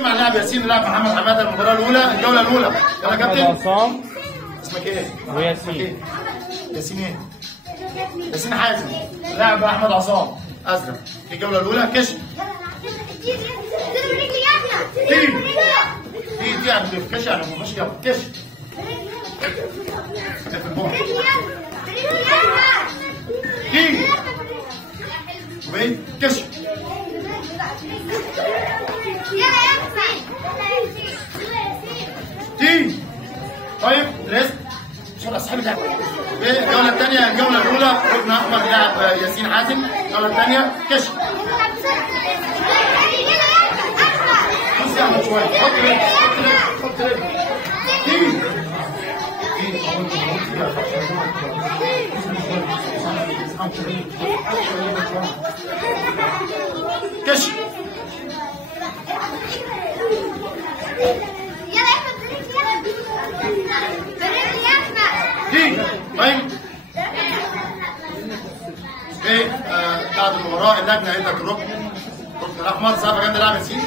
مع اللاعب ياسين اللاعب محمد حماده المباراه الاولى الجوله الاولى. يلا يا كابتن. عصام. اسمك ايه؟ وياسين. ياسين ايه؟ ياسين حازم. اللاعب احمد عصام ازرق في الجوله الاولى. كشف. دي يعني كشف يعني ماشي. يلا كشف. دي وين كشف. دي طيب ريسك شو اصحاب اللعب. الجوله الثانيه الجوله الاولى ركن احمر لاعب ياسين حازم. الجوله الثانيه كشف. بص يا احمد شويه حط رجل حط رجل دي كشف. دي طيب ايه بعد المباراه اللجنه قالت لك الركن الاحمر سقف جنب لاعب ياسين.